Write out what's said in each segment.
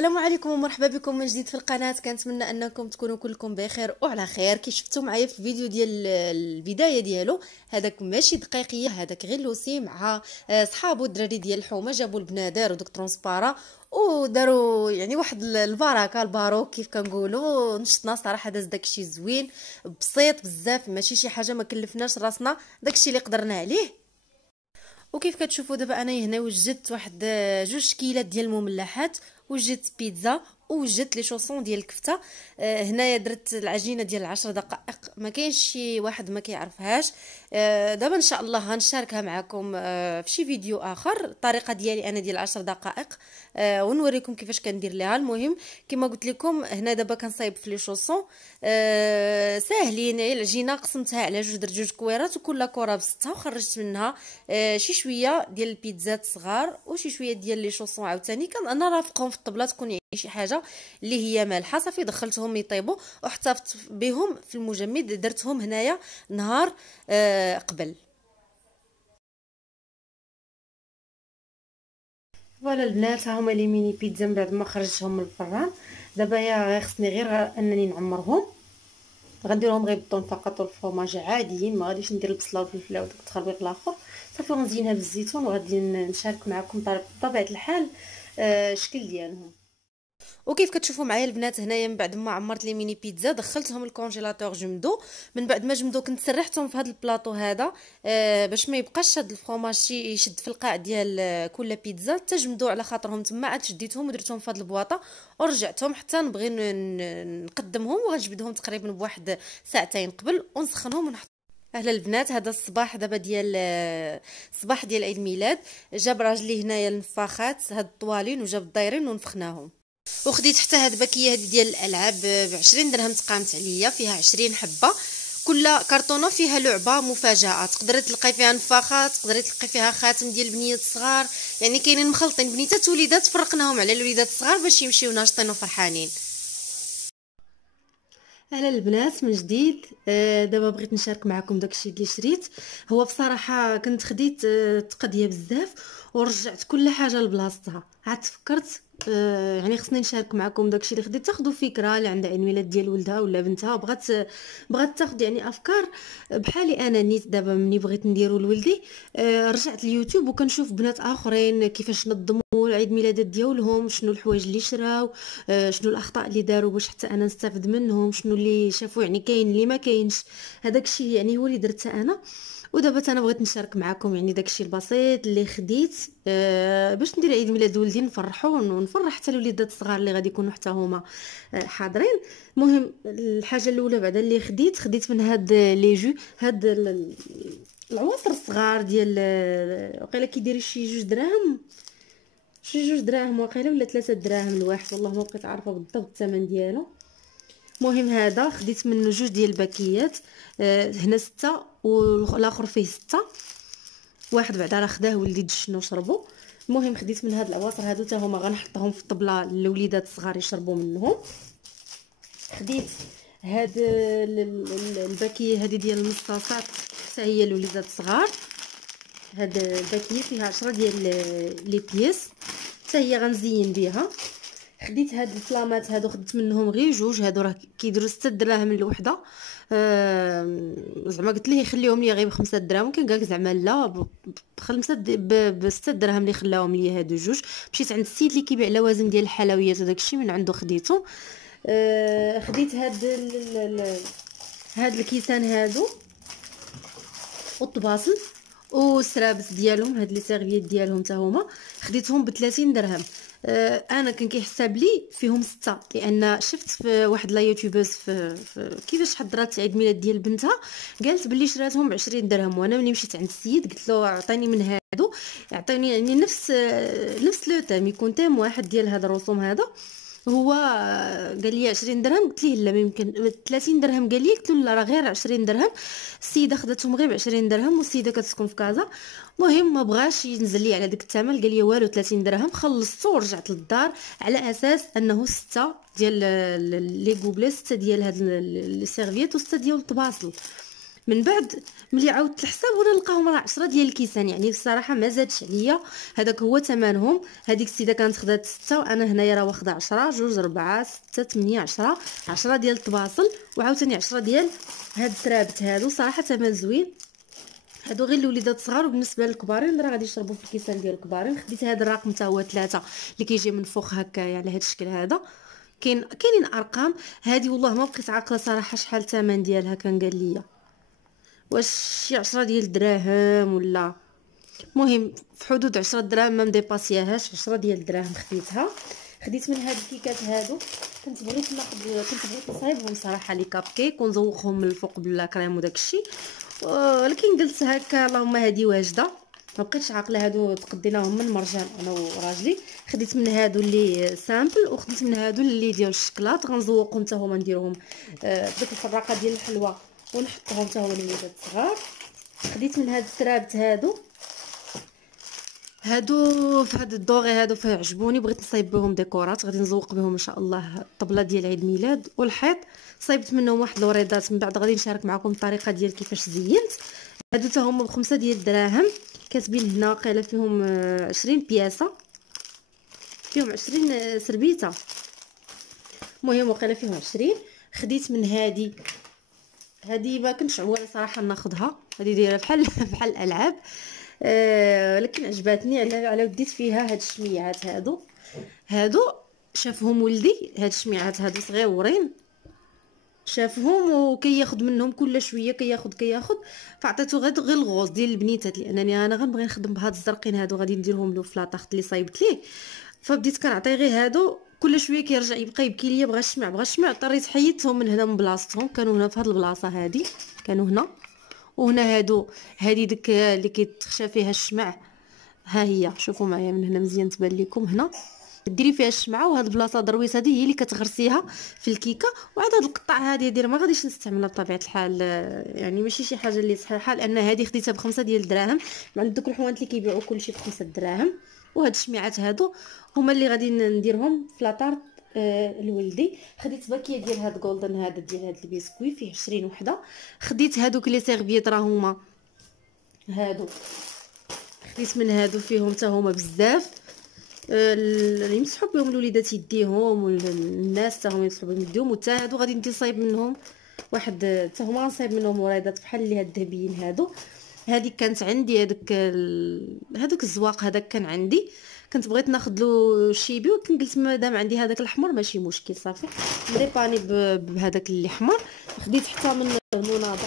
السلام عليكم ومرحبا بكم من جديد في القناه. كنتمنى انكم تكونوا كلكم بخير وعلى خير. كي شفتوا معايا في الفيديو ديال البدايه ديالو، هذاك ماشي دقيقيه، هذاك غير لوسي مع صحابو الدراري ديال الحومه، جابوا البنادر ودوك ترونسبارا وداروا يعني واحد البركه الباروك كيف كنقولوا. نشطنا صراحه، داز داكشي زوين بسيط بزاف، ماشي شي حاجه ما كلفناش راسنا، داكشي اللي قدرنا عليه. وكيف كتشوفوا دابا انا هنا وجدت واحد 2 كيلات ديال المملحات، وجدت بيتزا، وجدت لي شوصون ديال الكفته. هنايا درت العجينه ديال 10 دقائق، ما كاينش شي واحد ما كيعرفهاش. دابا ان شاء الله غنشاركها معكم في شي فيديو اخر، الطريقه ديالي انا ديال 10 دقائق، ونوريكم كيفاش كندير ليها. المهم كما قلت لكم هنا دابا كنصايب في لي شوصون ساهلين. العجينه قسمتها على درت 2 كويرات، وكل كره ب6، وخرجت منها شي شويه ديال البيتزات صغار وشي شويه ديال لي شوصون عاوتاني كنرافقهم في الطبله، تكون يعني شي حاجه اللي هي مالحه. صافي دخلتهم يطيبوا واحتفظت بهم في المجمد، درتهم هنايا نهار قبل. فوالا البنات، ها هما لي ميني بيتزا من بعد ما خرجتهم من الفران. دابا غير خصني غير انني نعمرهم، غنديرهم غير بالطون فقط والفرماج عاديين، ما غاديش ندير البصله والفلفله وداك التخربيق الاخر. صافي غنزينها بالزيتون، وغادي نشارك معكم بطبيعه الحال الشكل ديالهم. وكيف كتشوفوا معايا البنات هنايا من بعد ما عمرت لي ميني بيتزا دخلتهم الكونجيلاتور جمدوا. من بعد ما جمدوا كنت سرحتهم في هذا البلاطو هذا باش ما يبقاش هذا الفرماج يشد في القاع ديال كل بيتزا. تجمدوا على خاطرهم تما، عاد شديتهم ودرتهم في هذه البواطه ورجعتهم حتى نبغي نقدمهم، وغنجبدهم تقريبا بواحد 2 ساعة قبل ونسخنهم ونحط. اهلا البنات، هذا الصباح دابا ديال الصباح ديال عيد الميلاد. جاب راجلي هنايا النفاخات هاد الطوالين وجاب الدايرين ونفخناهم. وخديت حتى هاد الباكيه هذه ديال الالعاب ب20 درهم، تقامت عليا فيها 20 حبه، كل كرتونه فيها لعبه مفاجاه. تقدري تلقاي فيها نفاخات، تقدري تلقاي فيها خاتم ديال البنيات الصغار، يعني كاينين مخلطين بنيتات وليدات، فرقناهم على الوليدات الصغار باش يمشيو ناشطين وفرحانين. اهلا البنات من جديد. دابا بغيت نشارك معكم داكشي اللي شريت. هو بصراحه كنت خديت تقضيه بزاف ورجعت كل حاجه لبلاصتها، عاد فكرت يعني خصني نشارك معكم داكشي اللي خديت، تاخذوا فكره اللي عندها عيد ميلاد ديال ولدها ولا بنتها، بغات تاخذ يعني افكار بحالي انا. نيت دابا ملي بغيت نديرو لولدي رجعت اليوتيوب وكنشوف بنات اخرين كيفاش نظموا العيد ميلادات ديالهم، شنو الحوايج اللي شراو، شنو الاخطاء اللي داروا باش حتى انا نستافد منهم، شنو اللي شافوا يعني كاين اللي ما كاينش. هذاك الشيء يعني هو اللي درته انا. ودابا انا بغيت نشارك معكم يعني داكشي البسيط اللي خديت باش ندير عيد ميلاد ولدي نفرحو ونفرح حتى الوليدات الصغار اللي غادي يكونوا حتى هما حاضرين. المهم الحاجه الاولى بعدا اللي خديت من هاد لي جو، هاد العواصر الصغار ديال وقيلا كيدير شي 2 دراهم، شي 2 دراهم وقيلا ولا 3 دراهم الواحد، والله ما بقيت عارفه بالضبط الثمن ديالو. المهم هذا خديت منه 2 ديال الباكيات، هنا 6 والاخر فيه 6، واحد بعدا راه خداه ولدي دشنو وشربو. المهم خديت من هاد العواصر هادو حتى هما غنحطهم في الطبله للوليدات الصغار يشربوا منهم. خديت هاد الباكيه هذه ديال المصاصات حتى هي للوليدات الصغار. هاد الباكيه فيها 10 ديال لي بيس، حتى هي غنزين بها. خديت هاد الفلامات هادو، خدت منهم غير 2، هادو راه كيديروا 6 دراهم الوحده. زعما قلت ليه يخليهم لي غير ب5 دراهم، ممكن قالك زعما لا ب6 دراهم اللي خلاهم لي هادو 2. مشيت عند السيد اللي كيبيع لوازم ديال الحلويات وداك الشيء، من عنده خديته. خديت هاد الكيسان هادو والطباصل والسرابس ديالهم، هاد لي سيرفييت ديالهم حتى هما خديتهم ب30 درهم. انا كان كيحسب لي فيهم 6، لان شفت في واحد لا يوتيوبرز في كيفاش حضرات عيد ميلاد ديال بنتها، قالت بلي شراتهم ب20 درهم. وانا ملي مشيت عند السيد قلت له عطيني من هادو، يعطيني يعني نفس لو تام يكون تام واحد ديال هاد الرسوم هذا. هو قال لي 20 درهم، قلت ليه لا ما يمكن 30 درهم، قال لي قلت له لا راه غير 20 درهم. السيده خدتهم غير ب 20 درهم، والسيده كتسكن في كازا. المهم ما بغاش ينزل لي على داك الثمن، قال لي والو 30 درهم. خلصت ورجعت للدار على اساس انه 6 ديال لي غوبلي، 6 ديال هاد لي سيرفييت و6 ديال الطباصل. من بعد ملي عاودت الحساب وانا نلقاهم راه 10 ديال الكيسان، يعني بصراحه ما زادش عليا. هذاك هو ثمنهم. هذيك السيده كانت خدات 6 وانا هنايا راه واخده 10، 2 4 6 8 10. 10 ديال الطباصل وعاوتاني 10 ديال هاد السرابت هادو، صراحه ثمن زوين. هادو غير الوليدات صغار، وبالنسبه للكبارين راه غادي يشربوا في الكيسان ديال الكبارين. خديت هذا الرقم حتى هو 3 اللي كيجي من فوق هكايا على هذا الشكل هذا. كاينين ارقام. هذه والله ما بقيت عاقله صراحه شحال الثمن ديالها، كان قال لي واش شي 10 ديال الدراهم ولا، المهم في حدود 10 دراهم ما مديباسياهاش. 10 ديال الدراهم خديتها. خديت من هاد الكيكات هادو. كنت بغيت نصايبهم صراحه لي كاب كيك ونزوقهم من الفوق بالكريم وداكشي، ولكن قلت هكا اللهم هادي واجده، ما بقيتش عاقله. هادو تقديناهم من مرجان انا وراجلي. خديت من هادو اللي سامبل، وخديت من هادو اللي ديال الشكلاط غنزوقهم حتى هما، نديرهم بديك الفراقه ديال الحلوى ونحطهم حتى هما للولاد الصغار. خديت من هاد السرابت هادو في هاد الدوغي هادو فعجبوني، بغيت نصايب بهم ديكورات غادي نزوق بهم ان شاء الله الطبله ديال عيد ميلاد. والحيط صايبت منهم واحد الوريضات، من بعد غادي نشارك معكم الطريقه ديال كيفاش زينت. هادو حتى هما ب5 ديال الدراهم. كاتبين هنا قيله فيهم 20 بياسه، فيهم 20 سربيته، المهم وقيله فيهم 20. خديت من هادي ما كنتش عواله صراحه ناخذها، هادي دايره بحال بحال الالعاب، لكن عجباتني على وديت فيها هاد الشميعات هادو شافهم ولدي. هاد الشميعات هادو صغيورين، شافهم وكياخذ منهم كل شويه كياخذ فعطيتو غير الغوز ديال البنيتات، لانني انا غنبغي نخدم بهاد الزرقين هادو غادي نديرهم له في لاطاخت اللي صايبت ليه. فبديت كنعطيه غير هادو، كل شويه كيرجع يبقى يبكي ليا بغى الشمع. اضطريت حيدتهم من هنا من بلاصتهم، كانوا هنا في هاد البلاصه هادي، كانوا هنا وهنا. هادي ديك اللي كيتخشى فيها الشمع، ها هي شوفوا معايا من هنا مزيان تبان لكم. هنا ديري فيها الشمعه، وهاد البلاصه درويس هذه هي اللي كتغرسيها في الكيكه. وعاد هاد القطع هذه دير ما غاديش نستعملها بطبيعه الحال، يعني ماشي شي حاجه اللي صحيحه، لان هذه خديتها ب5 ديال الدراهم مع دوك الحوانت اللي كيبيعوا كلشي ب5 دراهم. وهاد الشميعات هادو هما اللي غادي نديرهم في لاطارط لولدي. خديت باكيه ديال هاد جولدن هذا ديال هاد البسكوي فيه 20 وحده. خديت هادوك لي سيرفييت راه هما هادو، خديت من هادو فيهم حتى هما بزاف، اللي يمسحوا بهم الوليدات يديهم والناس حتى هما يمسحوا بهم يديهم. وتا هادو غادي ندير صايب منهم واحد حتى هما غنصايب منهم وريضات بحال اللي هاد الذهبيين هادو. هذيك كانت عندي هذاك الزواق هذاك كان عندي، كنت بغيت ناخذ له شيبي، ولكن قلت مادام عندي هذاك الاحمر ماشي مشكل صافي مديباني بهذاك اللي احمر. خديت حتى من المناضه،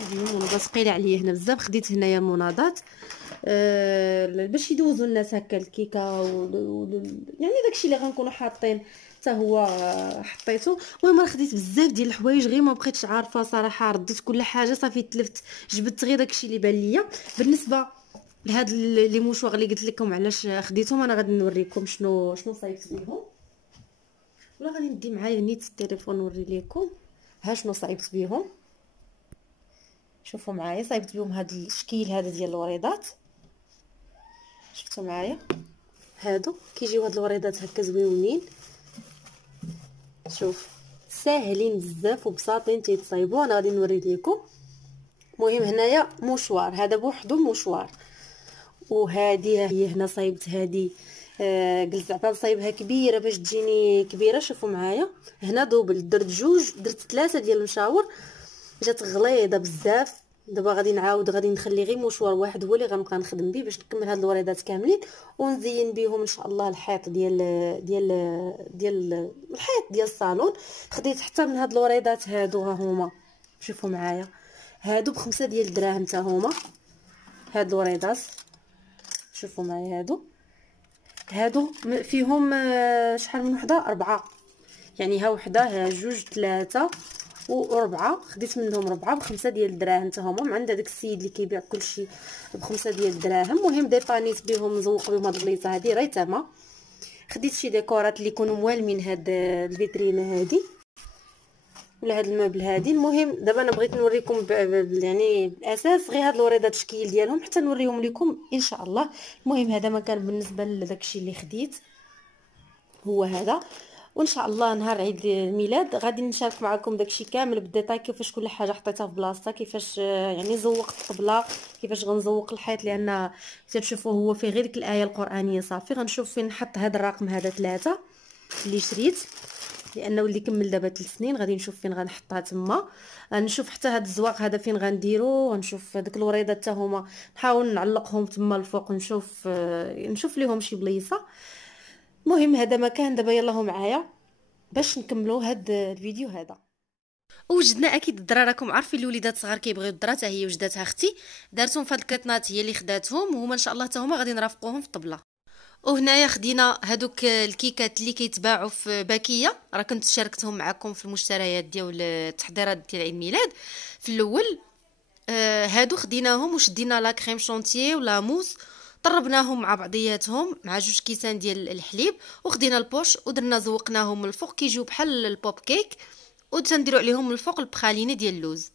هذه المناضه ثقيله عليا هنا بزاف. خديت هنايا المناضات باش يدوزوا الناس هكا الكيكه يعني داكشي اللي غنكونوا حاطين حتى هو حطيته. المهم انا خديت بزاف ديال الحوايج غير ما بقيتش عارفه صراحه، رديت كل حاجه صافي تلفت، جبت غير داكشي اللي بان ليا. بالنسبه لهاد لي موشواغ اللي قلت لكم علاش خديتهم، انا غادي نوريكم شنو صايبت بهم، ولا غادي ندي معايا نيت التليفون نوري لكم ها شنو صايبت بهم. شوفوا معايا صايبت بهم هاد الشكيل هذا ديال الوريضات، شفتوا معايا هادو كيجيو هاد الوريضات هكا زويونين، شوف ساهلين بزاف وبساطين تيتصايبوا. انا غادي نوري لكم. المهم هنايا مشوار هذا بوحدو مشوار، وهذه هي هنا صايبت هذه قلت زعما نصايبها كبيره باش تجيني كبيره. شوفوا معايا هنا دوبل، درت 2 درت 3 ديال المشاور، جات غليظه بزاف. دابا غادي نعاود غادي نخلي غير مشوار واحد هو اللي غنبقى نخدم به باش نكمل هاد الوريضات كاملين ونزين بهم ان شاء الله الحيط ديال الحيط ديال الصالون. خديت حتى من هاد الوريضات هادو ها هما، شوفوا معايا هادو ب5 ديال الدراهم حتى هما. هاد الوريضات شوفوا معايا هادو فيهم شحال من وحده 4، يعني ها وحده ها 2 3 و4. خديت منهم 4 ب5 ديال الدراهم حتى هما، من عند هذاك السيد اللي كيبيع كلشي ب5 ديال الدراهم. المهم ديبانيت بهم نزوق بهم هاد البليصه هادي ريتما. خديت شي ديكورات اللي يكونوا موالمين هاد الفيترينه هادي ولا هاد الموبل هادي. المهم دابا انا بغيت نوريكم يعني الاساس غير هاد الوريضات الشكل ديالهم حتى نوريهم لكم ان شاء الله. المهم هذا ما كان بالنسبه لداكشي اللي خديت هو هذا. وان شاء الله نهار عيد الميلاد غادي نشارك معكم داكشي كامل بالديتاي، كيفاش كل حاجه حطيتها في بلاصتها، كيفاش يعني زوقت الطبله، كيفاش غنزوق الحيط، لان تشوفوا هو فيه غير ديك الايه القرانيه صافي. غنشوف فين نحط هذا الرقم هذا 3 اللي شريت، لانه اللي كمل دابا 3 سنين. غادي نشوف فين غنحطها تما، نشوف حتى هاد الزواق هذا فين غنديرو، غنشوف ديك الوريضات حتى هما نحاول نعلقهم تما الفوق، نشوف ليهم شي بليصه. المهم هذا مكان دابا يلاه معايا باش نكملوا هاد الفيديو هذا. وجدنا اكيد الدراري راكم عارفين الوليدات صغار كيبغيو الدرا، حتى هي وجداتها اختي دارتهم في هاد الكريطنات هي اللي خداتهم، وهما ان شاء الله حتى هما غادي نرافقوهم في الطبله. وهنايا خدينا هادوك الكيكات اللي كيتباعوا في باكيه، راه كنت شاركتهم معكم في المشتريات ديال التحضيرات ديال عيد الميلاد في الاول. هادو خديناهم وشدينا لا كريم شونتيي ولا موس، طربناهم مع بعضياتهم مع 2 كيسان ديال الحليب، وخدينا البوش ودرنا زوقناهم من الفوق كيجيو بحال البوب كيك، وتنديروا عليهم من الفوق البخالينه ديال اللوز.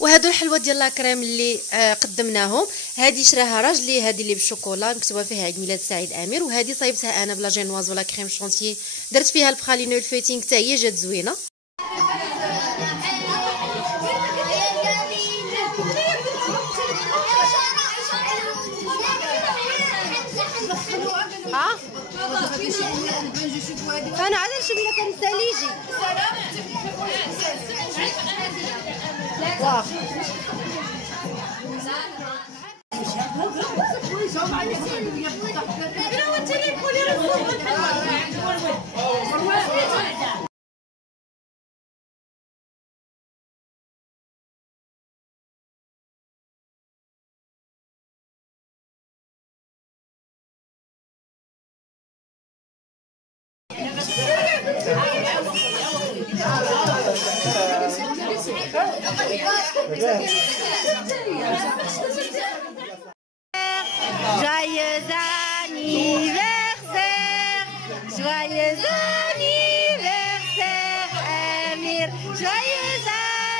وهادو الحلوه ديال لا كريم اللي قدمناهم، هذه شراها راجلي، هذه اللي بالشوكولا مكتوبه فيها عيد ميلاد سعيد امير، وهذه صايبتها انا بلا جينواز ولا كريم شونتيي، درت فيها البخالينو الفيتينغ حتى هي جات زوينه. فانا عاد نشوف لك الثليجي واو. Joyeux anniversaire, joyeux anniversaire Amir, joyeux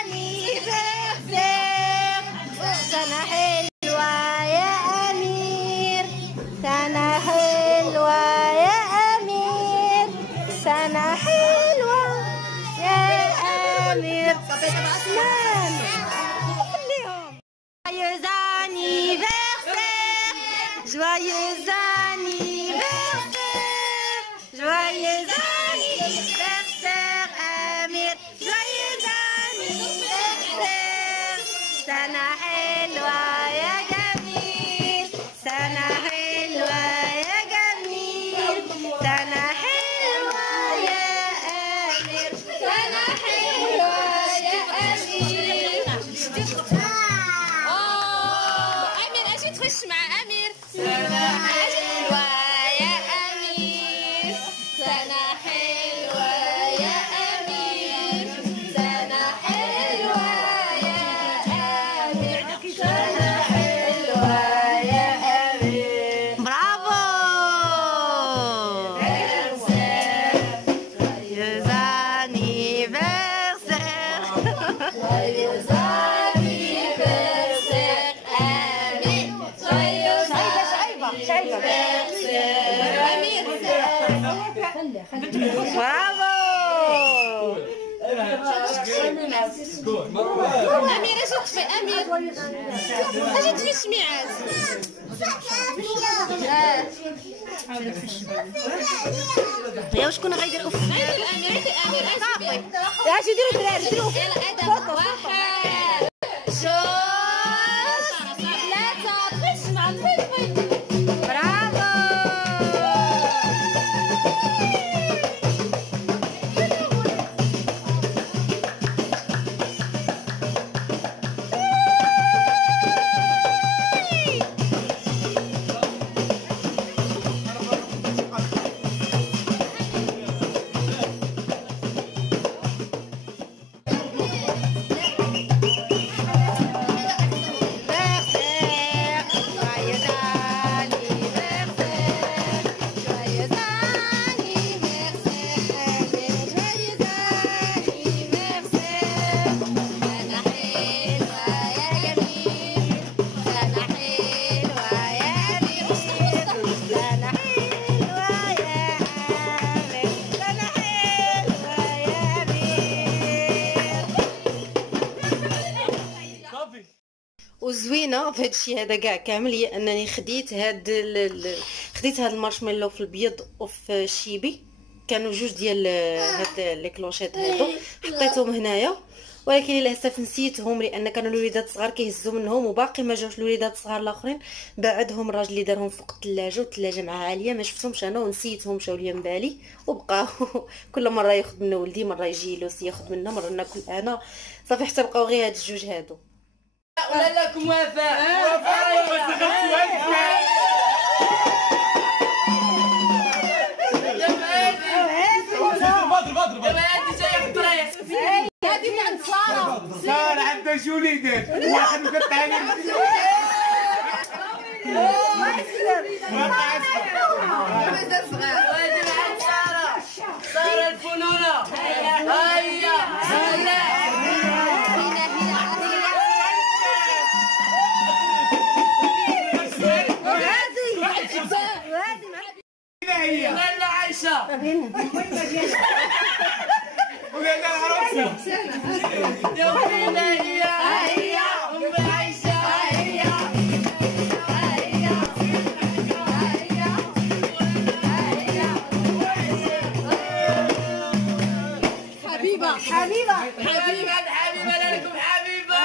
anniversaire. سنة حلوة يا أمير، سنة حلوة يا أمير، سنة حلوة يا أمير. Joyeux anniversaire, joyeux anniversaire, joyeux anniversaire Amir, joyeux anniversaire. سنة حلوة يا جميل، سنة حلوة يا جميل، سنة حلوة يا أمير، سنة حلوة يا أمير. تخش مع أمير. سنة حلوة يا أمير، سنة حلوة يا أمير، سنة حلوة يا أمير، سنة حلوة يا أمير. برافو. Joyeux anniversaire. Joyeux anniversaire Amir. برافو. أمير اش تخفي أمير؟ اش تخفي الشميعات؟ يا وشكون غيدير أوف؟ أمير أمير صافي. اش يديروا الدراري؟ ديروا فوطو. برافو. وزوينه في هذا الشيء هذا كاع كامل هي انني خديت خديت هاد المارشميلو في البيض وفي الشيبي، كانوا جوج ديال هاد لي كلوشيط هادو حطيتهم هنايا، ولكن للاسف نسيتهم لان كانوا الوليدات صغار كيهزوا منهم وباقي ما جاوش الوليدات الصغار الاخرين، بعدهم الراجل اللي دارهم فوق الثلاجه والثلاجه مع عاليه ما شفتهمش انا ونسيتهم، مشاو ليا من بالي وبقاو كل مره ياخذ منه ولدي، مره يجي لوسي ياخذ منه، مره ناكل انا، صافي حتى بقاو غير هاد الجوج هادو. ولا لكم وفاء هادي من عند سارة عندها جوليدات واحد مقطع لي سارة الفنونة هيا لا عايشة ولا العروسة يا ويلي هيا أم عايشة هيا حبيبة لا لكم حبيبة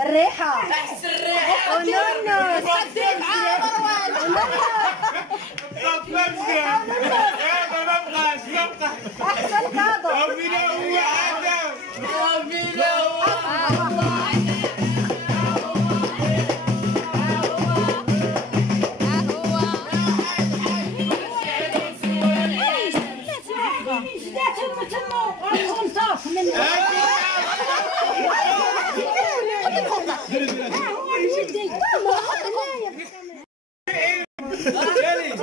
الريحة أحسن ريحة ونونو قدم معاه مروان هذا ما بقاش أحسن كادو وفينا هو عدم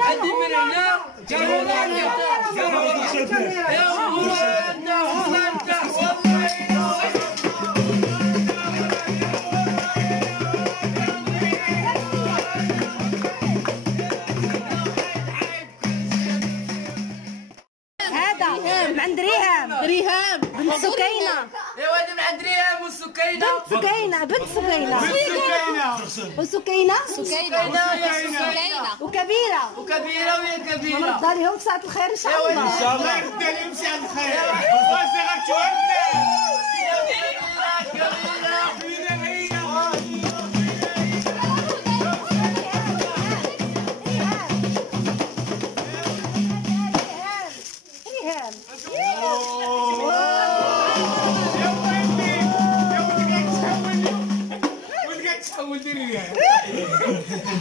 عندي من هنا هذا من عند ريهام بنت سكينة يا واد من عند ريهام وسكينة بنت سكينة وسكينة وكبيرة ويا كبيرة داريهم ساعة الخير إن شاء الله ان شاء الله يبدا اليوم ساعة الخير بس غتورنا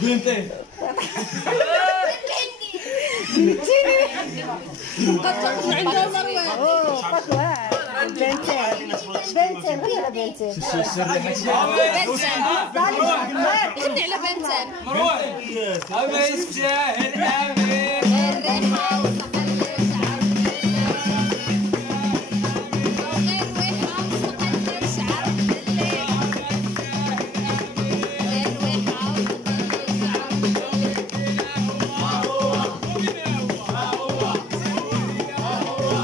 بنتين عندها مروان بنتين غير بنتين غني على بنتين مروان أما يستاهل أمين الريحة وسقل الشعر غير ريحة وسقل الشعر غير ريحة وسقل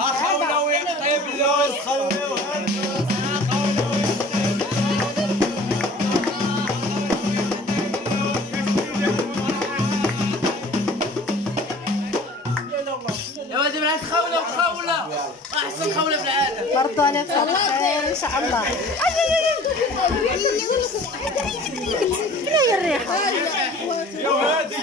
خولة ويقطيب اللوز خولة يا ولدي من عند خولة أحسن خولة في العالم برضو أنا في الخير إن شاء الله هي الريحة يا وادي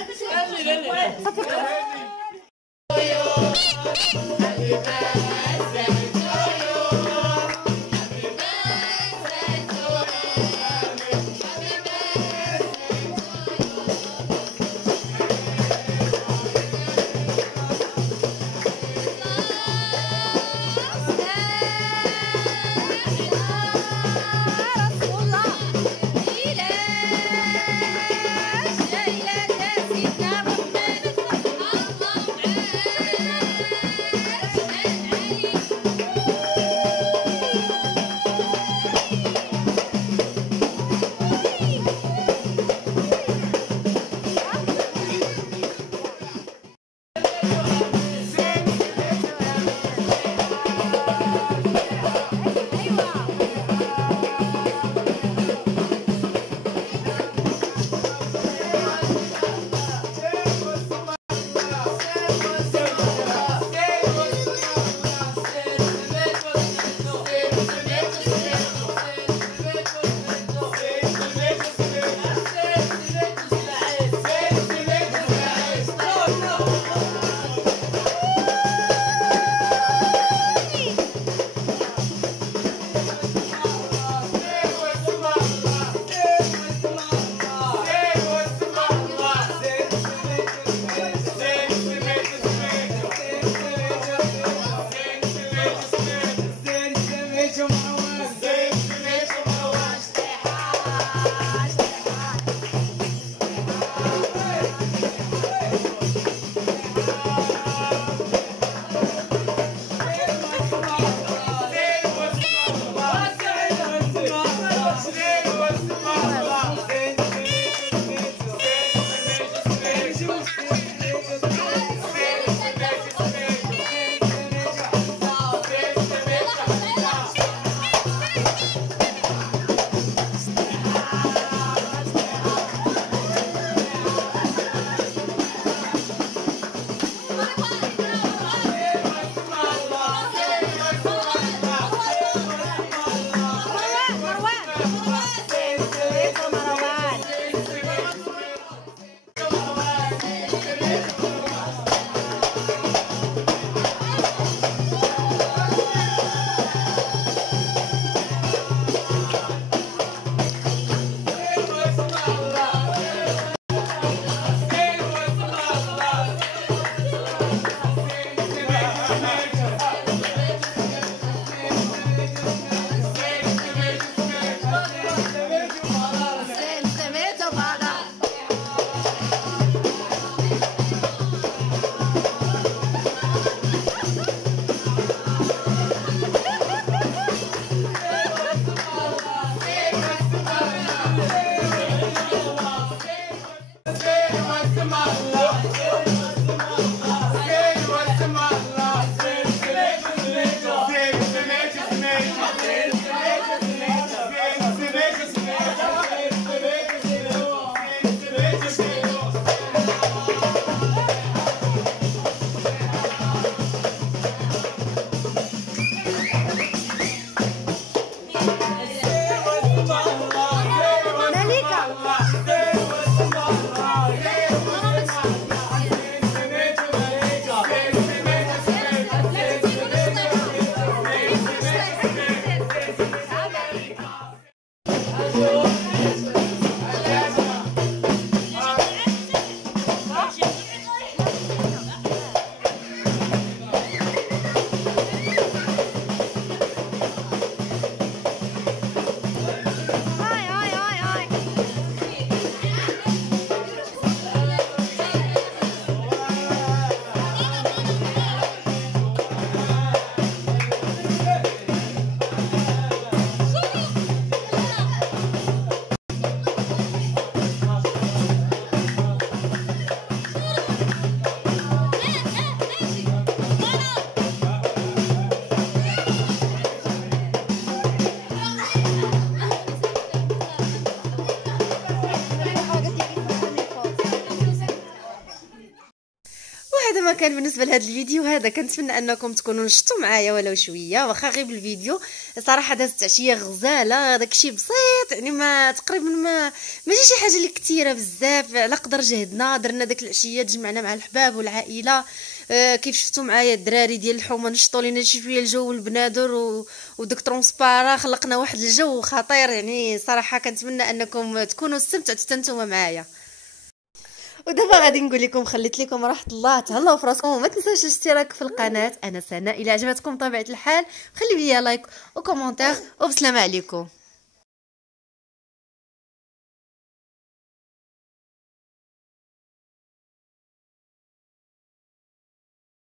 كان بالنسبه لهذا الفيديو هذا. كنتمنى انكم تكونوا نشطوا معايا ولو شويه، واخا غير بالفيديو. صراحه دازت عشيه غزاله، داكشي بسيط يعني، ما تقريبا ما ماشي شي حاجه اللي كثيره بزاف. على قدر جهدنا درنا داك العشيه، تجمعنا مع الحباب والعائله. كيف شفتوا معايا الدراري ديال الحومه نشطوا لينا شي شويه الجو والبنادر وداك ترونسبارا، خلقنا واحد الجو خطير يعني. صراحه كنتمنى انكم تكونوا استمتعتوا حتى نتوما معايا. ودابا غادي نقول لكم خليت لكم راحه الله، تهلاو في راسكم وما تنساوش الاشتراك في القناه. انا سناء، الى عجبتكم طبيعه الحال خليو لي لايك وكومونتير، وبسلامه عليكم.